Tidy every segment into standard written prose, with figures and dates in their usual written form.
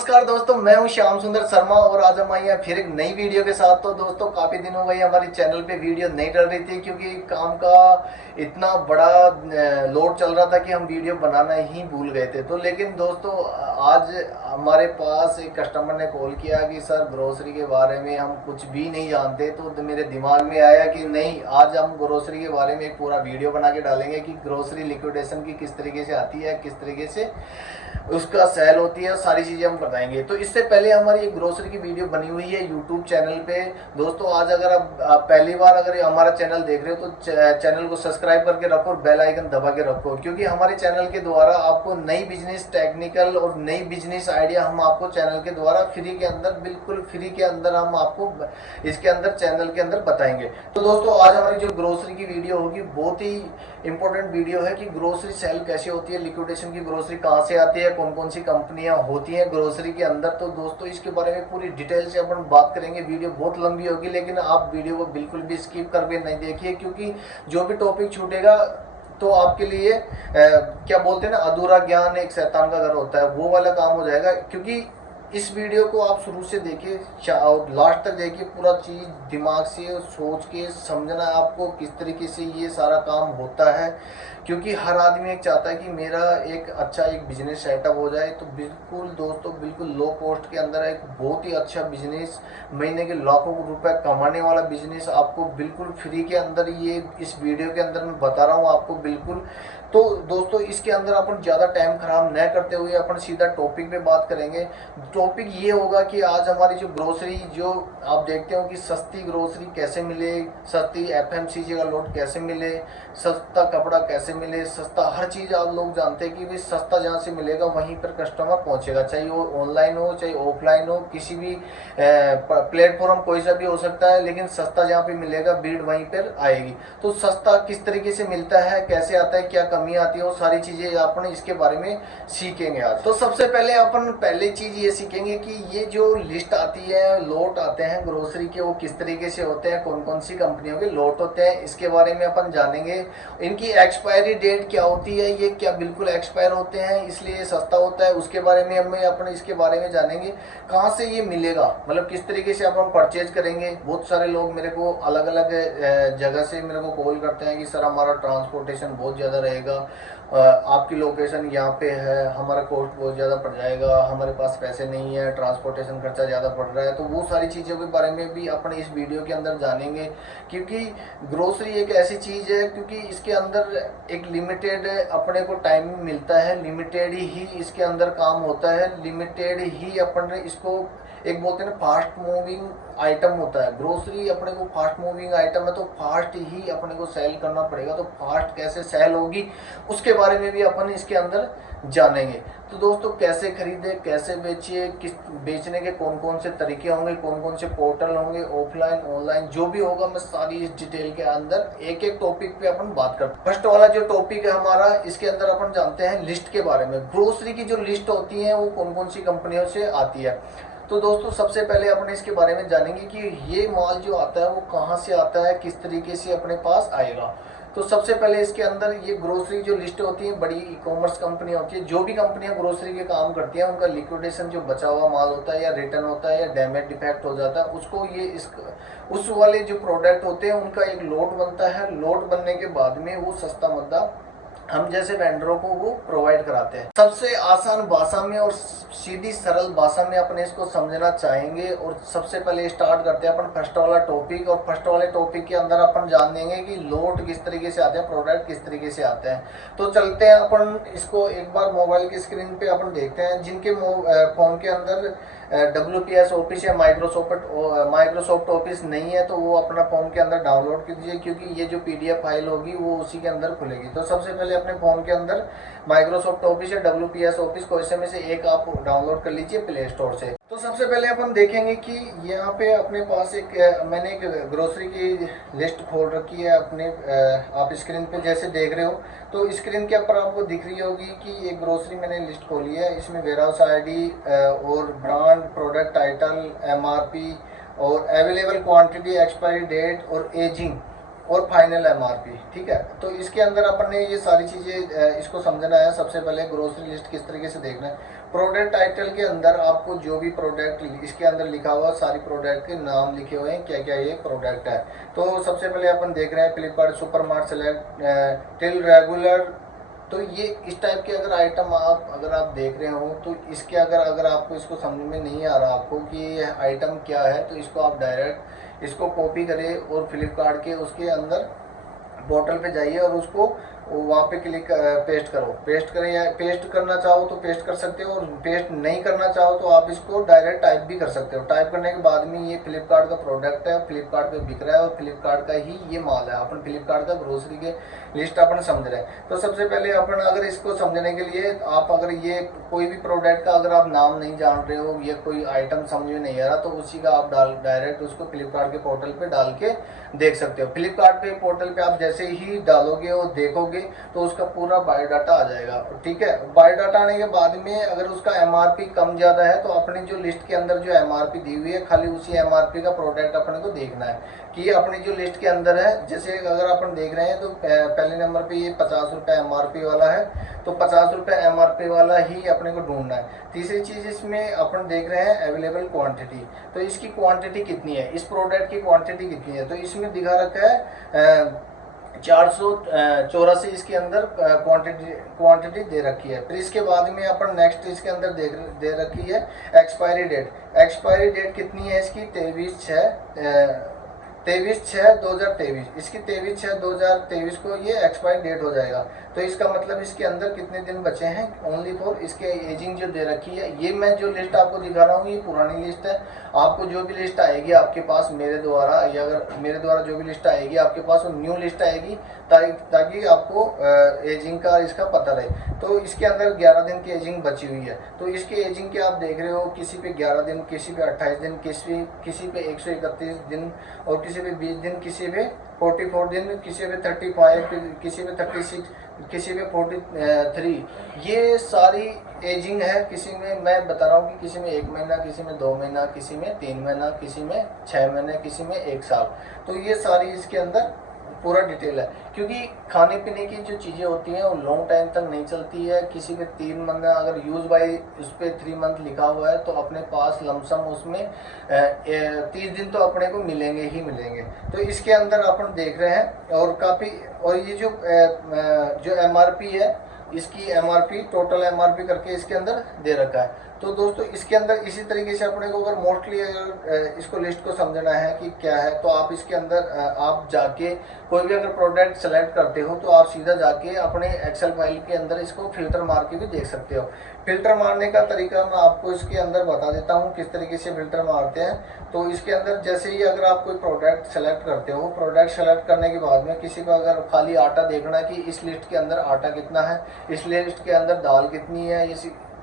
नमस्कार दोस्तों, मैं हूं श्याम सुंदर शर्मा और आज हम आए हैं फिर एक नई वीडियो के साथ। तो दोस्तों काफ़ी दिन हो गए हमारे चैनल पे वीडियो नहीं डल रही थी क्योंकि काम का इतना बड़ा लोड चल रहा था कि हम वीडियो बनाना ही भूल गए थे। तो लेकिन दोस्तों आज हमारे पास एक कस्टमर ने कॉल किया कि सर ग्रोसरी के बारे में हम कुछ भी नहीं जानते। तो मेरे दिमाग में आया कि नहीं, आज हम ग्रोसरी के बारे में एक पूरा वीडियो बना के डालेंगे कि ग्रोसरी लिक्विडेशन की किस तरीके से आती है, किस तरीके से उसका सेल होती है, सारी चीज़ें हम बताएंगे। तो इससे पहले हमारी एक ग्रोसरी की वीडियो बनी हुई है यूट्यूब चैनल पे। दोस्तों आज अगर आप पहली बार अगर हमारा चैनल देख रहे हो तो चैनल को सब्सक्राइब करके रखो और बेल आइकन दबा के रखो, क्योंकि हमारे चैनल के द्वारा आपको नई बिजनेस टेक्निकल और नई बिजनेस आइडिया हम आपको चैनल के द्वारा फ्री के अंदर, बिल्कुल फ्री के अंदर हम आपको इसके अंदर चैनल के अंदर बताएंगे। तो दोस्तों आज हमारी जो ग्रोसरी की वीडियो होगी बहुत ही इंपॉर्टेंट वीडियो है कि ग्रोसरी सेल कैसे होती है, लिक्विडेशन की ग्रोसरी कहाँ से आती है, कौन कौन सी कंपनियां होती हैं ग्रोसरी के अंदर। तो दोस्तों इसके बारे में पूरी डिटेल से अपन बात करेंगे। वीडियो बहुत लंबी होगी लेकिन आप वीडियो को बिल्कुल भी स्किप करके नहीं देखिए, क्योंकि जो भी टॉपिक छूटेगा तो आपके लिए क्या बोलते हैं ना, अधूरा ज्ञान एक शैतान का घर होता है, वो वाला काम हो जाएगा। क्योंकि इस वीडियो को आप शुरू से देखिए और लास्ट तक देखिए, पूरा चीज़ दिमाग से सोच के समझना है आपको किस तरीके से ये सारा काम होता है। क्योंकि हर आदमी एक चाहता है कि मेरा एक अच्छा एक बिजनेस सेटअप हो जाए। तो बिल्कुल दोस्तों बिल्कुल लो कॉस्ट के अंदर एक बहुत ही अच्छा बिजनेस, महीने के लाखों रुपए कमाने वाला बिजनेस आपको बिल्कुल फ्री के अंदर ये इस वीडियो के अंदर मैं बता रहा हूँ आपको बिल्कुल। तो दोस्तों इसके अंदर अपन ज़्यादा टाइम खराब न करते हुए अपन सीधा टॉपिक पे बात करेंगे। टॉपिक ये होगा कि आज हमारी जो ग्रोसरी, जो आप देखते हो कि सस्ती ग्रोसरी कैसे मिले, सस्ती एफएमसीजी का लोड कैसे मिले, सस्ता कपड़ा कैसे मिले, सस्ता हर चीज़ आप लोग जानते हैं कि भाई सस्ता जहाँ से मिलेगा वहीं पर कस्टमर पहुँचेगा, चाहे वो ऑनलाइन हो चाहे ऑफलाइन हो, किसी भी प्लेटफॉर्म कोई सा भी हो सकता है, लेकिन सस्ता जहाँ पे मिलेगा भीड़ वहीं पर आएगी। तो सस्ता किस तरीके से मिलता है, कैसे आता है, क्या कमी आती है, वो सारी चीज़ें अपन इसके बारे में सीखेंगे आज। तो सबसे पहले अपन पहली चीज़ ये सीखेंगे कि ये जो लिस्ट आती है, लोट आते हैं ग्रोसरी के, वो किस तरीके से होते हैं, कौन कौन सी कंपनियों के लोट होते हैं, इसके बारे में अपन जानेंगे। इनकी एक्सपायरी डेट क्या होती है, ये क्या बिल्कुल एक्सपायर होते हैं इसलिए ये सस्ता होता है, उसके बारे में हमें अपन इसके बारे में जानेंगे। कहाँ से ये मिलेगा, मतलब किस तरीके से अपन परचेज करेंगे। बहुत सारे लोग मेरे को अलग अलग जगह से मेरे को कॉल करते हैं कि सर हमारा ट्रांसपोर्टेशन बहुत ज़्यादा रहेगा, आपकी लोकेशन यहाँ पे है, हमारा कॉस्ट बहुत ज़्यादा पड़ जाएगा, हमारे पास पैसे नहीं है, ट्रांसपोर्टेशन खर्चा ज़्यादा पड़ रहा है। तो वो सारी चीज़ों के बारे में भी अपन इस वीडियो के अंदर जानेंगे। क्योंकि ग्रोसरी एक ऐसी चीज़ है, क्योंकि इसके अंदर एक लिमिटेड अपने को टाइम मिलता है, लिमिटेड ही इसके अंदर काम होता है, लिमिटेड ही अपन इसको एक बोलते हैं ना फास्ट मूविंग आइटम होता है। ग्रोसरी अपने को फास्ट मूविंग आइटम है, तो फास्ट ही अपने को सेल करना पड़ेगा। तो फास्ट कैसे सेल होगी उसके बारे में भी अपन इसके अंदर जानेंगे। तो दोस्तों कैसे खरीदे, कैसे बेचिए, किस बेचने के कौन कौन से तरीके होंगे, कौन कौन से पोर्टल होंगे, ऑफलाइन ऑनलाइन जो भी होगा, मैं सारी इस डिटेल के अंदर एक एक टॉपिक पे अपन बात करते हैं। फर्स्ट वाला जो टॉपिक है हमारा, इसके अंदर अपन जानते हैं लिस्ट के बारे में। ग्रोसरी की जो लिस्ट होती है वो कौन कौन सी कंपनियों से आती है। तो दोस्तों सबसे पहले अपन इसके बारे में जानेंगे कि ये माल जो आता है वो कहाँ से आता है, किस तरीके से अपने पास आएगा। तो सबसे पहले इसके अंदर ये ग्रोसरी जो लिस्ट होती है, बड़ी ई कॉमर्स कंपनी होती है, जो भी कंपनियां ग्रोसरी के काम करती हैं, उनका लिक्विडेशन जो बचा हुआ माल होता है या रिटर्न होता है या डैमेज डिफेक्ट हो जाता है, उसको ये उस वाले जो प्रोडक्ट होते हैं उनका एक लोड बनता है। लोड बनने के बाद में वो सस्ता मुद्दा हम जैसे वेंडरों को वो प्रोवाइड कराते हैं। सबसे आसान भाषा में और सीधी सरल भाषा में अपने इसको समझना चाहेंगे। और सबसे पहले स्टार्ट करते हैं अपन फर्स्ट वाला टॉपिक। और फर्स्ट वाले टॉपिक के अंदर अपन जान देंगे कि लोड किस तरीके से आते हैं, प्रोडक्ट किस तरीके से आते हैं। तो चलते हैं अपन इसको एक बार मोबाइल की स्क्रीन पे अपन देखते हैं। जिनके फोन के अंदर WPS ऑफिस या माइक्रोसॉफ्ट ऑफिस नहीं है तो वो अपना फोन के अंदर डाउनलोड कीजिए, क्योंकि ये जो PDF फाइल होगी वो उसी के अंदर खुलेगी। तो सबसे पहले अपने फ़ोन के अंदर माइक्रोसॉफ्ट ऑफिस या WPS ऑफिस कोई से में से एक आप डाउनलोड कर लीजिए प्ले स्टोर से। तो सबसे पहले अपन देखेंगे कि यहाँ पे अपने पास मैंने एक ग्रोसरी की लिस्ट खोल रखी है अपने, आप स्क्रीन पे जैसे देख रहे हो। तो स्क्रीन के ऊपर आपको दिख रही होगी कि एक ग्रोसरी मैंने लिस्ट खोली है। इसमें वेयरहाउस ID और ब्रांड, प्रोडक्ट टाइटल, MRP और अवेलेबल क्वांटिटी, एक्सपायरी डेट और एजिंग और फाइनल MRP। ठीक है, तो इसके अंदर अपन ने ये सारी चीज़ें इसको समझना है। सबसे पहले ग्रोसरी लिस्ट किस तरीके से देखना है। प्रोडक्ट टाइटल के अंदर आपको जो भी प्रोडक्ट इसके अंदर लिखा हुआ सारी प्रोडक्ट के नाम लिखे हुए हैं, क्या क्या ये प्रोडक्ट है। तो सबसे पहले अपन देख रहे हैं Flipkart super mart select till regular. तो ये इस टाइप के अगर आइटम अगर आप देख रहे हो तो इसके अगर आपको इसको समझ में नहीं आ रहा आपको कि ये आइटम क्या है, तो इसको आप डायरेक्ट इसको कॉपी करें और फ्लिपकार्ट के उसके अंदर पोर्टल पे जाइए और उसको वहाँ पे क्लिक पेस्ट करो, पेस्ट करें या पेस्ट करना चाहो तो पेस्ट कर सकते हो, और पेस्ट नहीं करना चाहो तो आप इसको डायरेक्ट टाइप भी कर सकते हो। टाइप करने के बाद में ये फ्लिपकार्ट का प्रोडक्ट है, फ्लिपकार्ट पे बिक रहा है और फ्लिपकार्ट का ही ये माल है। अपन फ्लिपकार्ट का ग्रोसरी के लिस्ट अपन समझ रहे हैं। तो सबसे पहले अपन अगर इसको समझने के लिए आप अगर ये कोई भी प्रोडक्ट का अगर आप नाम नहीं जान रहे हो या कोई आइटम समझ में नहीं आ रहा, तो उसी का आप डायरेक्ट उसको फ्लिपकार्ट के पोर्टल पे डाल के देख सकते हो। फ्लिपकार्ट पे पोर्टल पे आप जैसे ही डालोगे और देखोगे तो उसका पूरा बायोडाटा आ जाएगा, ठीक है। बायोडाटा आने के बाद में अगर उसका एमआरपी कम ज़्यादा है तो अपनी जो लिस्ट के अंदर जो एमआरपी दी हुई है खाली उसी एमआरपी का प्रोडक्ट अपने को देखना है कि अपनी जो लिस्ट के अंदर है। जैसे अगर अपन देख रहे हैं तो पहले नंबर पे ये 50 रुपये एमआरपी वाला है, तो 50 रुपये एमआरपी वाला ही अपने को ढूंढना है। तीसरी चीज़ इसमें अपन देख रहे हैं अवेलेबल क्वांटिटी, तो इसकी क्वांटिटी कितनी है, इस प्रोडक्ट की क्वांटिटी कितनी है। तो इसमें दिखा रखा है 484 इसके अंदर क्वांटिटी दे रखी है। फिर इसके बाद में अपन नेक्स्ट इसके अंदर दे रखी है एक्सपायरी डेट। एक्सपायरी डेट कितनी है इसकी 23/6/2023। इसकी 23/6/2023 को ये एक्सपायरी डेट हो जाएगा। तो इसका मतलब इसके अंदर कितने दिन बचे हैं ओनली फॉर इसके एजिंग जो दे रखी है। ये मैं जो लिस्ट आपको दिखा रहा हूँ ये पुरानी लिस्ट है। आपको जो भी लिस्ट आएगी आपके पास मेरे द्वारा, या अगर मेरे द्वारा जो भी लिस्ट आएगी आपके पास वो न्यू लिस्ट आएगी, ताकि आपको एजिंग का इसका पता रहे। तो इसके अंदर 11 दिन की एजिंग बची हुई है। तो इसके एजिंग के आप देख रहे हो, किसी पे 11 दिन, किसी पे 28 दिन, किसी पे 131 दिन, और किसी पे 20 दिन, किसी पे 44 दिन, किसी पे 35, किसी पे 36, किसी पे 43। ये सारी एजिंग है। किसी में मैं बता रहा हूँ कि किसी में 1 महीना, किसी में 2 महीना, किसी में 3 महीना, किसी में 6 महीने, किसी में 1 साल। तो ये सारी इसके अंदर पूरा डिटेल है, क्योंकि खाने पीने की जो चीज़ें होती हैं वो लॉन्ग टाइम तक नहीं चलती है। किसी पे 3 महीना अगर यूज़ बाई उस पर 3 मंथ लिखा हुआ है तो अपने पास लमसम उसमें 30 दिन तो अपने को मिलेंगे ही मिलेंगे। तो इसके अंदर अपन देख रहे हैं और काफ़ी, और ये जो एमआरपी है इसकी एमआरपी टोटल एमआरपी करके इसके अंदर दे रखा है। तो दोस्तों इसके अंदर इसी तरीके से अपने को अगर मोस्टली अगर इसको लिस्ट को समझना है कि क्या है, तो आप इसके अंदर आप जाके कोई भी अगर प्रोडक्ट सेलेक्ट करते हो तो आप सीधा जाके अपने एक्सेल फाइल के अंदर इसको फिल्टर मार के भी देख सकते हो। फिल्टर मारने का तरीका मैं आपको इसके अंदर बता देता हूँ किस तरीके से फिल्टर मारते हैं। तो इसके अंदर जैसे ही अगर आप कोई प्रोडक्ट सेलेक्ट करते हो, प्रोडक्ट सेलेक्ट करने के बाद में किसी को अगर खाली आटा देखना है कि इस लिस्ट के अंदर आटा कितना है, इस लिस्ट के अंदर दाल कितनी है,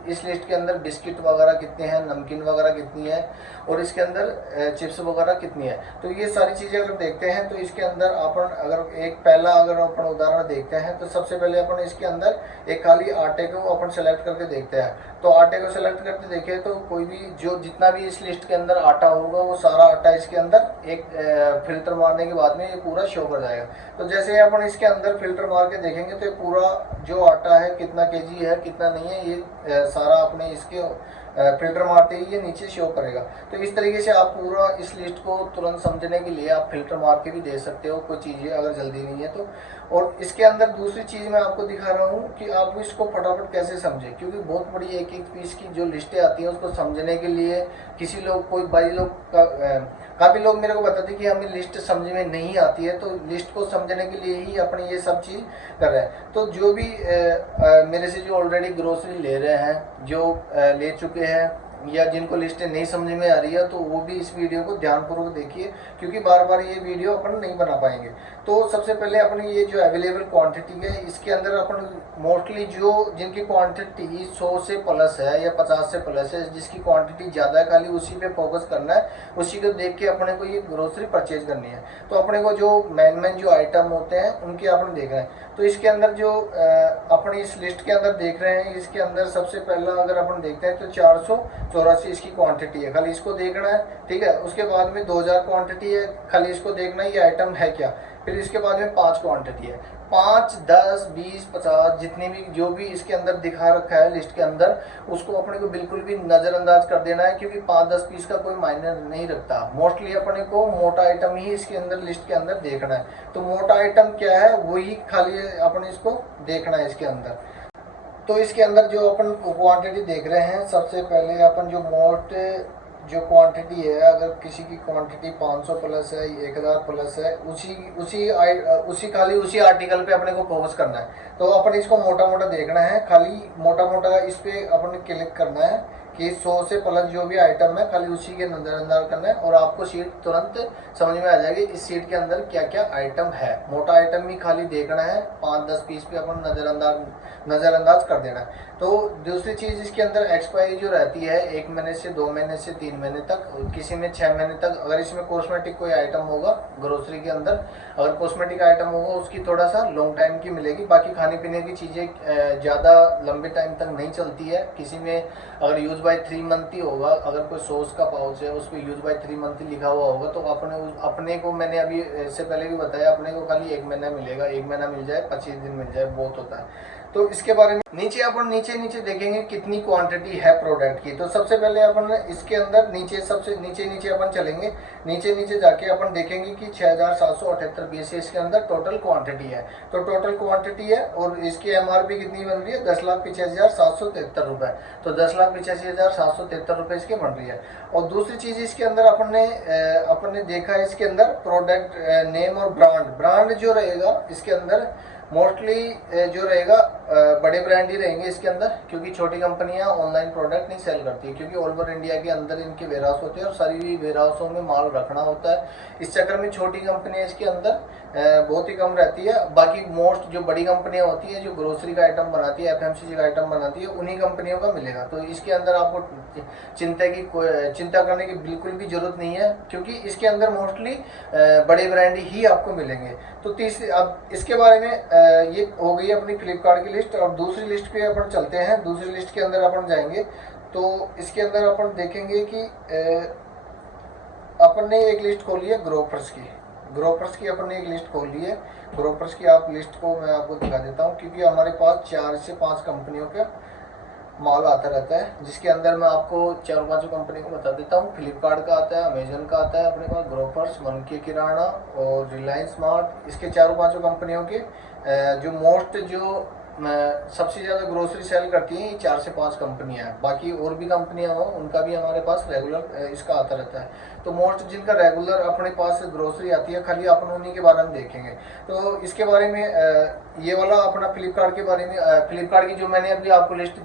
इस लिस्ट के अंदर बिस्किट वगैरह कितने हैं, नमकीन वगैरह कितनी है, और इसके अंदर चिप्स वगैरह कितनी है। तो ये सारी चीज़ें अगर देखते हैं तो इसके अंदर अपन अगर एक पहला अगर अपन उदाहरण देखते हैं तो सबसे पहले अपन इसके अंदर एक खाली आटे को अपन सेलेक्ट करके देखते हैं। तो आटे को सेलेक्ट करके देखें तो कोई भी जो जितना भी इस लिस्ट के अंदर आटा होगा वो सारा आटा इसके अंदर एक फिल्टर मारने के बाद में ये पूरा शो कर जाएगा। तो जैसे ही अपन इसके अंदर फिल्टर मार के देखेंगे तो ये पूरा जो आटा है कितना केजी है कितना नहीं है ये सारा अपने इसके फिल्टर मारते ही ये नीचे शो करेगा। तो इस तरीके से आप पूरा इस लिस्ट को तुरंत समझने के लिए आप फिल्टर मार के भी दे सकते हो, कोई चीज़ें अगर जल्दी नहीं है तो। और इसके अंदर दूसरी चीज़ मैं आपको दिखा रहा हूँ कि आप इसको फटाफट कैसे समझें, क्योंकि बहुत बड़ी एक एक पीस की जो लिस्टें आती हैं उसको समझने के लिए किसी लोग कोई भाई लोग काफ़ी लोग मेरे को बताते हैं कि हमें लिस्ट समझ में नहीं आती है, तो लिस्ट को समझने के लिए ही अपने ये सब चीज़ कर रहे हैं। तो जो भी मेरे से जो ऑलरेडी ग्रोसरी ले रहे हैं, जो ले चुके हैं, या जिनको लिस्टें नहीं समझ में आ रही है, तो वो भी इस वीडियो को ध्यानपूर्वक देखिए, क्योंकि बार बार ये वीडियो अपन नहीं बना पाएंगे। तो सबसे पहले अपनी ये जो अवेलेबल क्वांटिटी है इसके अंदर अपन मोस्टली जो जिनकी क्वांटिटी 100 से प्लस है या 50 से प्लस है, जिसकी क्वांटिटी ज़्यादा है, खाली उसी पे फोकस करना है, उसी को देख के अपने को ये ग्रोसरी परचेज करनी है। तो अपने को जो मेन जो आइटम होते हैं उनके अपन देख रहे हैं। तो इसके अंदर जो अपनी इस लिस्ट के अंदर देख रहे हैं, इसके अंदर सबसे पहला अगर अपन देखते हैं तो 84 इसकी क्वांटिटी है, खाली इसको देखना है। ठीक है, उसके बाद में 2000 क्वांटिटी है, खाली इसको देखना है ये आइटम है क्या। फिर इसके बाद में 5 क्वांटिटी है, 5, 10, 20, 50 जितनी भी जो भी इसके अंदर दिखा रखा है लिस्ट के अंदर, उसको अपने को बिल्कुल भी नज़रअंदाज कर देना है, क्योंकि 5-10 पीस का कोई मायने नहीं रखता। मोस्टली अपने को मोटा आइटम ही इसके अंदर लिस्ट के अंदर देखना है। तो मोटा आइटम क्या है वही खाली अपने इसको देखना है इसके अंदर। तो इसके अंदर जो अपन क्वांटिटी देख रहे हैं, सबसे पहले अपन जो मोस्ट जो क्वांटिटी है, अगर किसी की क्वांटिटी 500 प्लस है, 1000 प्लस है, उसी खाली उसी आर्टिकल पे अपने को फोकस करना है। तो अपन इसको मोटा मोटा देखना है, खाली मोटा मोटा इस पे अपन क्लिक करना है कि 100 से प्लस जो भी आइटम है खाली उसी के नज़रअंदाज करना है, और आपको शीट तुरंत समझ में आ जाएगी इस शीट के अंदर क्या क्या आइटम है। मोटा आइटम ही खाली देखना है, 5-10 पीस पे अपन नज़रअंदाज कर देना है। तो दूसरी चीज़ इसके अंदर एक्सपायरी जो रहती है 1 महीने से 2 महीने से 3 महीने तक, किसी में 6 महीने तक। अगर इसमें कॉस्मेटिक कोई आइटम होगा ग्रोसरी के अंदर, अगर कॉस्मेटिक आइटम होगा उसकी थोड़ा सा लॉन्ग टाइम की मिलेगी। बाकी खाने पीने की चीज़ें ज़्यादा लंबे टाइम तक नहीं चलती है। किसी में अगर यूज़ बाय 3 मंथ ही होगा, अगर कोई सॉस का पाउच है उस पर यूज़ बाय 3 मंथ ही लिखा हुआ होगा, तो अपने को मैंने अभी इससे पहले भी बताया, अपने को खाली 1 महीना मिलेगा। 1 महीना मिल जाए, 25 दिन मिल जाए, बहुत होता है। तो इसके बारे में नीचे अपन नीचे देखेंगे कितनी क्वांटिटी है प्रोडक्ट की। तो सबसे पहले अपन इसके अंदर नीचे सबसे नीचे अपन चलेंगे, नीचे जाके अपन देखेंगे कि 6778 पीस इसके अंदर टोटल क्वांटिटी है। तो टोटल क्वांटिटी है और इसकी एमआरपी कितनी बन रही है, 10,85,773 रुपये। तो 10,85,773 रुपये इसके बन रही है। और दूसरी चीज़ इसके अंदर अपन ने देखा है इसके अंदर प्रोडक्ट नेम और ब्रांड जो रहेगा इसके अंदर मोस्टली जो रहेगा बड़े ब्रांड ही रहेंगे इसके अंदर, क्योंकि छोटी कंपनियां ऑनलाइन प्रोडक्ट नहीं सेल करती, क्योंकि ऑल ओवर इंडिया के अंदर इनके वेयरहाउस होते हैं और सारी वेयरहाउसों में माल रखना होता है। इस चक्कर में छोटी कंपनियां इसके अंदर बहुत ही कम रहती है। बाकी मोस्ट जो बड़ी कंपनियां होती है जो ग्रोसरी का आइटम बनाती है, एफएमसीजी का आइटम बनाती है, उन्हीं कंपनियों का मिलेगा। तो इसके अंदर आपको चिंता करने की बिल्कुल भी जरूरत नहीं है, क्योंकि इसके अंदर मोस्टली बड़े ब्रांड ही आपको मिलेंगे। तो अब इसके बारे में ये हो गई अपनी फ्लिपकार्ट की लिस्ट। और दूसरी लिस्ट पे अपन चलते हैं। दूसरी लिस्ट के अंदर अपन जाएंगे तो इसके अंदर अपन देखेंगे कि अपन ने एक लिस्ट खोली है ग्रोफर्स की अपन ने एक लिस्ट खोल ली है ग्रोफर्स की। आप लिस्ट को मैं आपको दिखा देता हूँ, क्योंकि हमारे पास 4 से 5 कंपनियों का माल आता रहता है, जिसके अंदर मैं आपको 4-5 कंपनी को बता देता हूँ। फ्लिपकार्ट का आता है, अमेजन का आता है अपने पास, ग्रोफर्स, मन के किराना और रिलायंस स्मार्ट। इसके 4-5 कंपनियों के जो मोस्ट जो सबसे ज़्यादा ग्रोसरी सेल करती हैं ये 4 से 5 कंपनियां हैं। बाकी और भी कंपनियां हो उनका भी हमारे पास रेगुलर इसका आता रहता है। तो मोस्ट जिनका रेगुलर अपने पास ग्रोसरी आती है, खाली अपन उन्हीं के बारे में देखेंगे। तो इसके बारे में ये वाला अपना फ्लिपकार्ट के बारे में, फ्लिपकार्ट की जो मैंने अभी आपको लिस्ट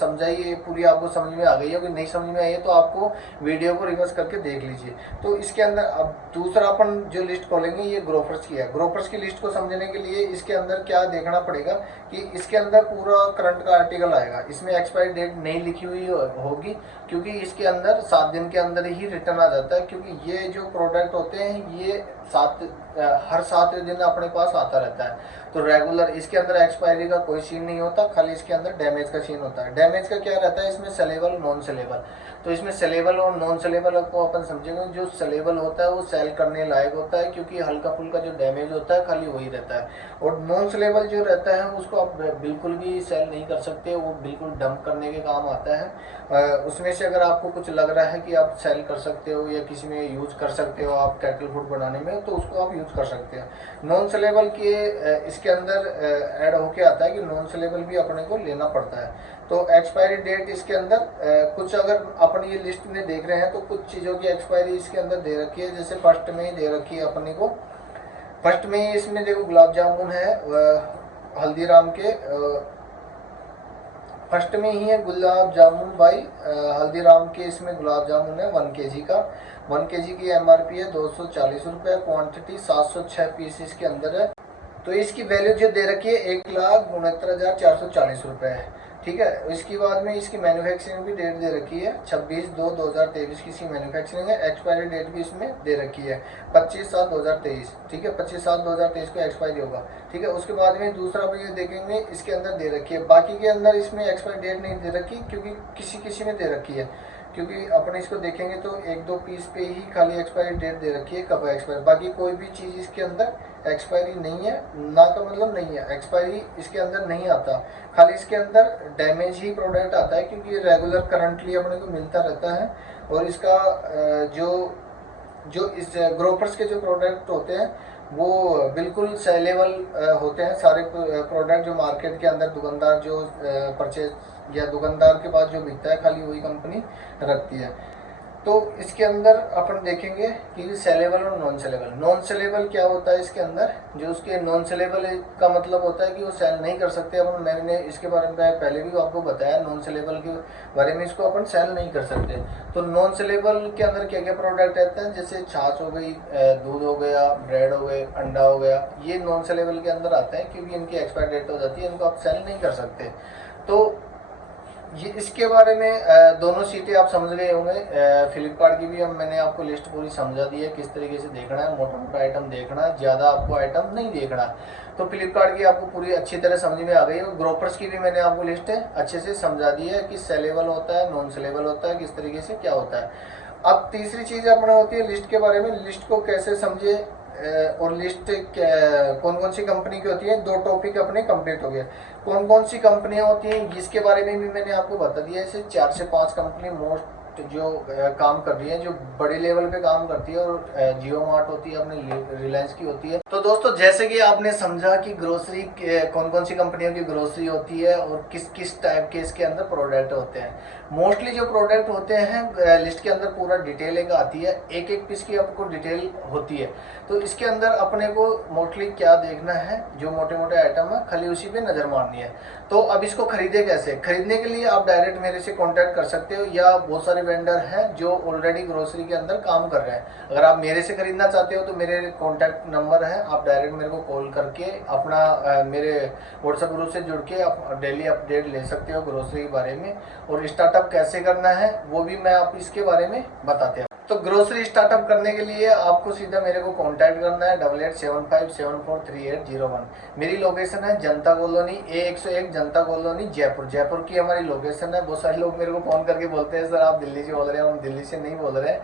समझाई है पूरी आपको समझ में आ गई है। अगर नहीं समझ में आई है तो आपको वीडियो को रिवर्स करके देख लीजिए। तो इसके अंदर अब दूसरा अपन जो लिस्ट खोलेंगे ये ग्रोफर्स की है। ग्रोफर्स की लिस्ट को समझने के लिए इसके अंदर क्या देखना पड़ेगा कि इसके अंदर पूरा करंट का आर्टिकल आएगा। इसमें एक्सपायरी डेट नहीं लिखी हुई होगी, क्योंकि इसके अंदर 7 दिन के अंदर ही रिटर्न आ जाता है, क्योंकि ये जो प्रोडक्ट होते हैं ये हर 7 दिन अपने पास आता रहता है। तो रेगुलर इसके अंदर एक्सपायरी का कोई सीन नहीं होता, खाली इसके अंदर डैमेज का सीन होता है। डैमेज का क्या रहता है इसमें, सेलेबल, नॉन सेलेबल। तो इसमें सेलेबल और नॉन सेलेबल को अपन समझेंगे। जो सेलेबल होता है वो सेल करने लायक होता है, क्योंकि हल्का फुल्का जो डैमेज होता है खाली वही रहता है। और नॉन सेलेबल जो रहता है उसको आप बिल्कुल भी सेल नहीं कर सकते, वो बिल्कुल डंप करने के काम आता है। उसमें से अगर आपको कुछ लग रहा है कि आप सेल कर सकते हो या किसी में यूज कर सकते हो आप कैटल फूड बनाने में, तो उसको आप यूज कर सकते हैं। नॉन सेलेबल के इसके अंदर ऐड होके आता है कि नॉन सेलेबल भी अपने को लेना पड़ता है। तो एक्सपायरी डेट इसके अंदर कुछ अगर अपन ये लिस्ट में देख रहे हैं तो कुछ चीज़ों की एक्सपायरी इसके अंदर दे रखी है। जैसे फर्स्ट में ही दे रखी है अपने को, फर्स्ट में ही इसमें देखो गुलाब जामुन है हल्दीराम के, फर्स्ट में ही है गुलाब जामुन बाई हल्दीराम के। इसमें गुलाब जामुन है 1 kg का। 1 kg की एमआरपी है 240 रुपये, क्वान्टिटी 706 पीस इसके अंदर है। तो इसकी वैल्यू जो दे रखी है 1,69,440 रुपये है। ठीक है, इसके बाद में इसकी मैन्युफैक्चरिंग भी डेट दे रखी है 26/2/2023 की इसकी मैन्युफैक्चरिंग है। एक्सपायरी डेट भी इसमें दे रखी है 25/7/2023। ठीक है, 25/7/2023 को एक्सपायरी होगा। ठीक है, उसके बाद में दूसरा भी ये देखेंगे इसके अंदर दे रखी है। बाकी के अंदर इसमें एक्सपायरी डेट नहीं दे रखी, क्योंकि किसी में दे रखी है। क्योंकि अपन इसको देखेंगे तो एक दो पीस पे ही खाली एक्सपायरी डेट दे रखी है, कब एक्सपायर, बाकी कोई भी चीज़ इसके अंदर एक्सपायरी नहीं है, ना का मतलब नहीं है, एक्सपायरी इसके अंदर नहीं आता, खाली इसके अंदर डैमेज ही प्रोडक्ट आता है, क्योंकि ये रेगुलर करंटली अपने को मिलता रहता है। और इसका जो इस ग्रोपर्स के जो प्रोडक्ट होते हैं वो बिल्कुल सेलेबल होते हैं, सारे प्रोडक्ट जो मार्केट के अंदर दुकानदार जो परचेज या दुकानदार के पास जो बिकता है खाली वही कंपनी रखती है। तो इसके अंदर अपन देखेंगे कि सेलेबल और नॉन सेलेबल। नॉन सेलेबल क्या होता है इसके अंदर, जो उसके नॉन सेलेबल का मतलब होता है कि वो सेल नहीं कर सकते अपन, मैंने इसके बारे में पहले भी आपको बताया नॉन सेलेबल के बारे में, इसको अपन सेल नहीं कर सकते। तो नॉन सेलेबल के अंदर क्या क्या प्रोडक्ट रहते हैं, जैसे छाछ हो गई, दूध हो गया, ब्रेड हो गए, अंडा हो गया, ये नॉन सेलेबल के अंदर आते हैं, क्योंकि इनकी एक्सपायर डेट हो जाती है, इनको आप सेल नहीं कर सकते। तो ये इसके बारे में दोनों सीटें आप समझ गए होंगे। फ्लिपकार्ट की भी हम मैंने आपको लिस्ट पूरी समझा दी है, किस तरीके से देखना है, मोटा मोटा आइटम देखना है, ज़्यादा आपको आइटम नहीं देखना। तो फ्लिपकार्ट की आपको पूरी अच्छी तरह समझ में आ गई है। ग्रोपर्स की भी मैंने आपको लिस्ट अच्छे से समझा दी है कि सेलेबल होता है, नॉन सेलेबल होता है, किस तरीके से क्या होता है। अब तीसरी चीज़ अपना होती है लिस्ट के बारे में, लिस्ट को कैसे समझे और लिस्ट कौन कौन सी कंपनी की होती है। दो टॉपिक अपने कंप्लीट हो गए। कौन कौन सी कंपनियां होती हैं इसके बारे में भी मैंने आपको बता दिया है। ऐसे 4 से 5 कंपनी मोस्ट जो काम कर रही है, जो बड़े लेवल पे काम करती है, और जियो मार्ट होती है, अपने रिलायंस की होती है। तो दोस्तों जैसे कि आपने समझा कि ग्रोसरी कौन कौन सी कंपनियों की ग्रोसरी होती है और किस किस टाइप के इसके अंदर प्रोडक्ट होते हैं। मोस्टली जो प्रोडक्ट होते हैं लिस्ट के अंदर पूरा डिटेल एक आती है, एक एक पीस की आपको डिटेल होती है। तो इसके अंदर अपने को मोस्टली क्या देखना है, जो मोटे मोटे आइटम है खाली उसी पे नज़र मारनी है। तो अब इसको खरीदे कैसे, खरीदने के लिए आप डायरेक्ट मेरे से कांटेक्ट कर सकते हो, या बहुत सारे वेंडर हैं जो ऑलरेडी ग्रोसरी के अंदर काम कर रहे हैं। अगर आप मेरे से खरीदना चाहते हो तो मेरे कॉन्टैक्ट नंबर है, आप डायरेक्ट मेरे को कॉल करके अपना मेरे व्हाट्सएप ग्रुप से जुड़ के आप डेली अपडेट ले सकते हो ग्रोसरी के बारे में। और स्टार्टअप कैसे करना है वो भी मैं आप इसके बारे में बताते हैं। तो ग्रोसरी स्टार्टअप करने के लिए आपको सीधा मेरे को कांटेक्ट करना है 8875743801। मेरी लोकेशन है जनता कॉलोनी A101 जनता कॉलोनी जयपुर। जयपुर की हमारी लोकेशन है। बहुत सारे लोग मेरे को फ़ोन करके बोलते हैं सर आप दिल्ली से बोल रहे हैं, हम दिल्ली से नहीं बोल रहे हैं।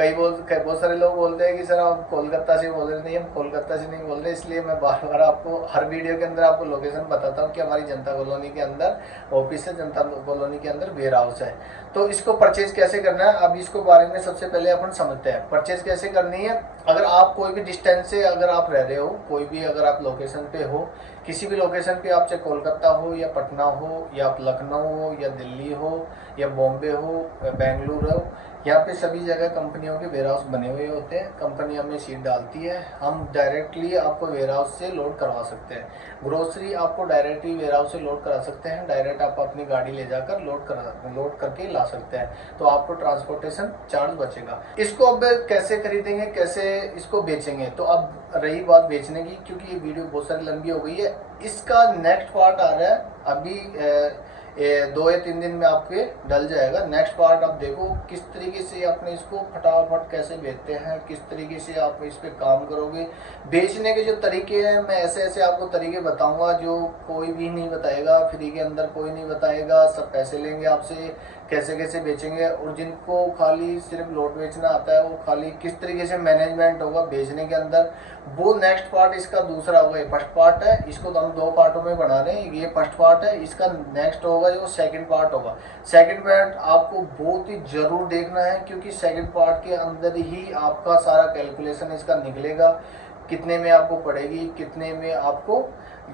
बहुत सारे लोग बोलते हैं कि सर आप कोलकाता से बोल रहे, नहीं हम कोलकाता से नहीं बोल रहे। इसलिए मैं बार बार आपको हर वीडियो के अंदर आपको लोकेशन बताता हूँ कि हमारी जनता कॉलोनी के अंदर ऑफिस है, जनता कॉलोनी के अंदर वेयर हाउस है। तो इसको परचेज कैसे करना है, अब इसको बारे में सबसे पहले अपन समझते हैं। परचेज कैसे करनी है, अगर आप कोई भी डिस्टेंस से अगर आप रह रहे हो, कोई भी अगर आप लोकेशन पे हो, किसी भी लोकेशन पे, आप चाहे कोलकाता हो या पटना हो या आप लखनऊ हो या दिल्ली हो या बॉम्बे हो, बेंगलुरु हो, यहाँ पे सभी जगह कंपनियों के वेयर हाउस बने हुए होते हैं। कंपनी हमें सीट डालती है, हम डायरेक्टली आपको वेयर हाउस से लोड करवा सकते हैं। ग्रोसरी आपको डायरेक्टली वेयर हाउस से लोड करा सकते हैं, डायरेक्ट आप अपनी गाड़ी ले जाकर लोड करके ला सकते हैं। तो आपको ट्रांसपोर्टेशन चार्ज बचेगा। इसको अब कैसे खरीदेंगे, कैसे इसको बेचेंगे, तो अब रही बात बेचने की, क्योंकि ये वीडियो बहुत सारी लंबी हो गई है। इसका नेक्स्ट पार्ट आ रहा है अभी 2 या 3 दिन में आपके डल जाएगा। नेक्स्ट पार्ट आप देखो किस तरीके से अपने इसको फटाफट कैसे बेचते हैं, किस तरीके से आप इस पे काम करोगे। बेचने के जो तरीके हैं मैं ऐसे ऐसे आपको तरीके बताऊंगा जो कोई भी नहीं बताएगा, फ्री के अंदर कोई नहीं बताएगा। सब पैसे लेंगे आपसे, कैसे कैसे बेचेंगे। और जिनको खाली सिर्फ लोट बेचना आता है वो खाली किस तरीके से मैनेजमेंट होगा बेचने के अंदर, वो नेक्स्ट पार्ट इसका दूसरा होगा। ये फर्स्ट पार्ट है, इसको तो हम 2 पार्टों में बना रहे हैं। ये फर्स्ट पार्ट है, इसका नेक्स्ट होगा जो सेकंड पार्ट होगा। सेकंड पार्ट आपको बहुत ही जरूर देखना है, क्योंकि सेकंड पार्ट के अंदर ही आपका सारा कैलकुलेशन इसका निकलेगा। कितने में आपको पड़ेगी, कितने में आपको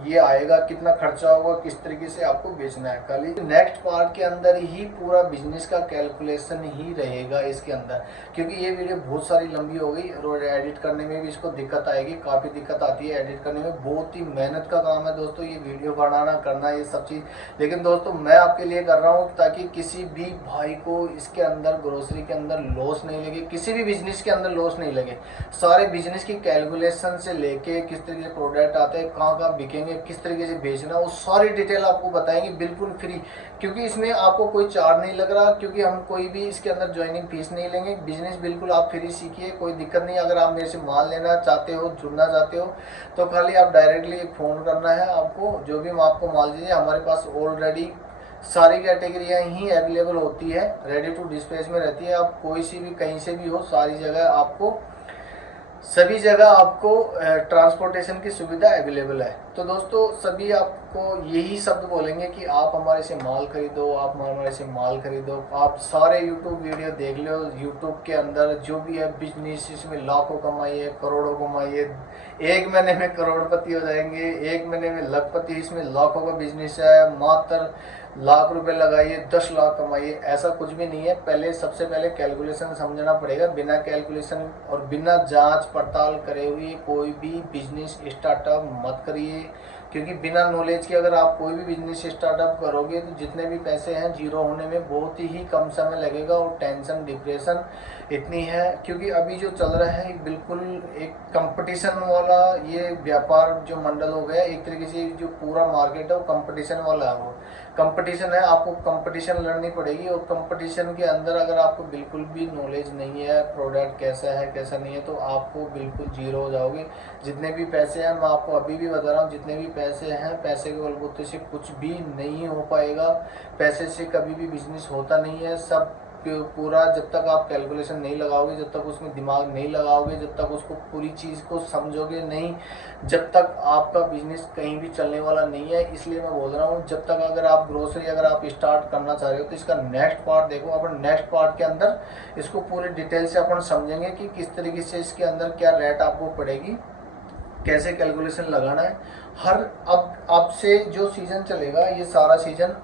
ये आएगा, कितना खर्चा होगा, किस तरीके से आपको बेचना है। खाली नेक्स्ट पार्ट के अंदर ही पूरा बिजनेस का कैलकुलेशन ही रहेगा इसके अंदर, क्योंकि ये वीडियो बहुत सारी लंबी हो गई और एडिट करने में भी इसको दिक्कत आएगी। काफ़ी दिक्कत आती है एडिट करने में, बहुत ही मेहनत का काम है दोस्तों ये वीडियो बनाना करना ये सब चीज़। लेकिन दोस्तों मैं आपके लिए कर रहा हूँ ताकि किसी भी भाई को इसके अंदर ग्रोसरी के अंदर लॉस नहीं लगे, किसी भी बिजनेस के अंदर लॉस नहीं लगे। सारे बिजनेस की कैलकुलेशन से लेके किस तरीके से प्रोडक्ट आते हैं, कहाँ कहाँ बिकेंगे, किस तरीके से बेचना, वो सारी डिटेल आपको बताएंगे बिल्कुल फ्री। क्योंकि इसमें आपको कोई चार्ज नहीं लग रहा, क्योंकि हम कोई भी इसके अंदर ज्वाइनिंग फीस नहीं लेंगे। बिजनेस बिल्कुल आप फ्री सीखिए, कोई दिक्कत नहीं। अगर आप मेरे से माल लेना चाहते हो, जुड़ना चाहते हो, तो खाली आप डायरेक्टली फ़ोन करना है आपको। जो भी हम आपको माल दीजिए, हमारे पास ऑलरेडी सारी कैटेगरियाँ ही अवेलेबल होती है, रेडी टू डिस्पैच में रहती है। आप कोई सी भी कहीं से भी हो, सारी जगह आपको, सभी जगह आपको ट्रांसपोर्टेशन की सुविधा अवेलेबल है। तो दोस्तों सभी आपको यही शब्द बोलेंगे कि आप हमारे से माल खरीदो, आप हमारे से माल खरीदो। आप सारे यूट्यूब वीडियो देख लो, यूट्यूब के अंदर जो भी है बिजनेस, इसमें लाखों कमाइए, करोड़ों कमाइए, एक महीने में करोड़पति हो जाएंगे, एक महीने में लखपति। इसमें लाखों का बिजनेस है, मात्र लाख रुपए लगाइए 10 लाख कमाइए, ऐसा कुछ भी नहीं है। पहले सबसे पहले कैलकुलेशन समझना पड़ेगा। बिना कैलकुलेशन और बिना जांच पड़ताल करे हुए कोई भी बिजनेस स्टार्टअप मत करिए, क्योंकि बिना नॉलेज के अगर आप कोई भी बिजनेस स्टार्टअप करोगे तो जितने भी पैसे हैं जीरो होने में बहुत ही कम समय लगेगा। और टेंशन डिप्रेशन इतनी है, क्योंकि अभी जो चल रहा है बिल्कुल एक कंपटीशन वाला ये व्यापार जो मंडल हो गया, एक तरीके से जो पूरा मार्केट है वो कंपटीशन वाला है। वो कंपटीशन है, आपको कंपटीशन लड़नी पड़ेगी। और कंपटीशन के अंदर अगर आपको बिल्कुल भी नॉलेज नहीं है प्रोडक्ट कैसा है कैसा नहीं है, तो आपको बिल्कुल जीरो हो जाओगे। जितने भी पैसे हैं, मैं आपको अभी भी बता रहा हूँ, जितने भी पैसे हैं, पैसे के बलबूते से कुछ भी नहीं हो पाएगा। पैसे से कभी भी बिजनेस होता नहीं है। सब पूरा जब तक आप कैलकुलेशन नहीं लगाओगे, जब तक उसमें दिमाग नहीं लगाओगे, जब तक उसको पूरी चीज़ को समझोगे नहीं, जब तक आपका बिजनेस कहीं भी चलने वाला नहीं है। इसलिए मैं बोल रहा हूँ, जब तक अगर आप ग्रोसरी अगर आप स्टार्ट करना चाह रहे हो तो इसका नेक्स्ट पार्ट देखो। अपन नेक्स्ट पार्ट के अंदर इसको पूरी डिटेल से अपन समझेंगे कि किस तरीके से इसके अंदर क्या रेट आपको पड़ेगी, कैसे कैलकुलेशन लगाना है। हर अब से जो सीज़न चलेगा, ये सारा सीज़न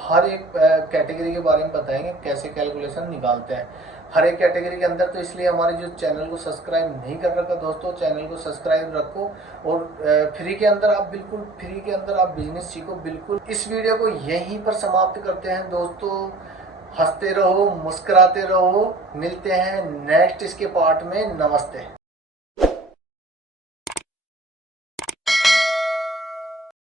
हर एक कैटेगरी के बारे में बताएंगे, कैसे कैलकुलेशन निकालते हैं हर एक कैटेगरी के अंदर। तो इसलिए हमारे जो चैनल को सब्सक्राइब नहीं कर रखा दोस्तों, चैनल को सब्सक्राइब रखो। और फ्री के अंदर आप बिल्कुल फ्री के अंदर आप बिजनेस सीखो बिल्कुल। इस वीडियो को यहीं पर समाप्त करते हैं दोस्तों। हंसते रहो, मुस्कुराते रहो। मिलते हैं नेक्स्ट इसके पार्ट में। नमस्ते।